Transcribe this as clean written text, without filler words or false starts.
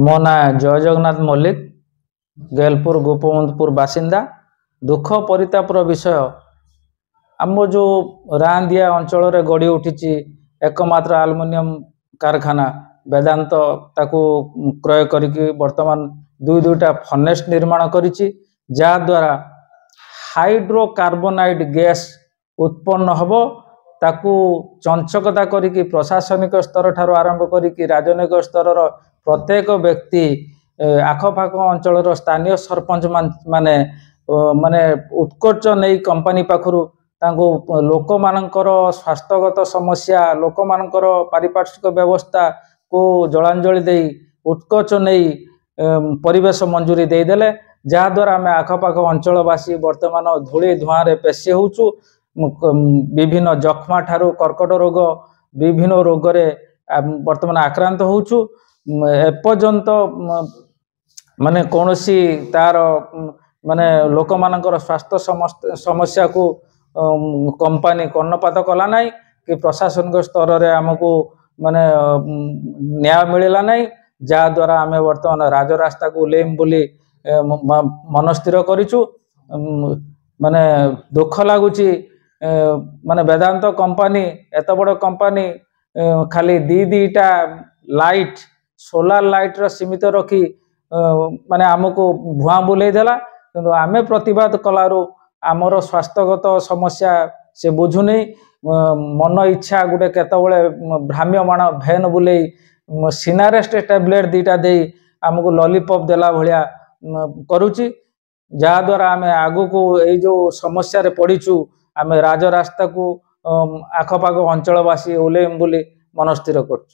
मो ना जय जगन्नाथ मल्लिक गेलपुर गोपबंधपुर बासिंदा। दुख परितापर विषय आम जो रांदिया अंचल गढ़ी उठी एकमात्र आलुमिनियम कारखाना वेदांत ताकू क्रय करके बर्तमान दुईटा फर्नेस निर्माण करिछि द्वारा हाइड्रोकार्बोनाइड गैस उत्पन्न हब ताकू चंचकता करिकी प्रशासनिक स्तर ठारू आरंभ करिकी राजनैतिक स्तर प्रत्येक व्यक्ति आखपाख अंचल स्थानीय सरपंच माने माने उत्कर्ष नहीं कंपनी पाखरु तांको लोक मानकर स्वास्थ्यगत समस्या लोक मानकर पारिपार्श्विक व्यवस्था को जलांजलि दे उत्कर्ष नहीं परिवेश मंजूरी देदेले जहाद्वारा आम आखपाख अंचलवासी बर्तमान धूली धुआं पेशी होचु विभिन्न जख्मा ठारू कर्कट रोग विभिन्न रोगरे बर्तमान आक्रांत होचु एपर्यंत माने कौनसी तार माने लोक मानकर स्वास्थ्य समस्या को कंपनी कर्णपात कला ना कि प्रशासनिक स्तर रे आमको माने न्याय मिलला ना जहाद्वारा आम बर्तमान राजरास्ता को ओह्लेम बोली मनस्थिर करिछु। माने दुख लगुच माने वेदांत कंपनी एत बड़ कंपनी खाली दीटा लाइट सोलार लाइट रा सीमित रखी माने आमको भुआ बुले देला किंतु आमे प्रतिवाद कलारू आमर स्वास्थ्यगत समस्या से बुझुनी मन इच्छा गोटे केतबले भ्राम्यमाण भैन बुले सिनारेस्ट टैबलेट दीटा दे आमको लॉलीपॉप देला भलिया करुची जहाद्वारा आम आगु को ये जो समस्या रे पड़ीचु आम राजरास्ता को आखपाख अंचलवासी ओह्लेम बोली मनस्थिर कर।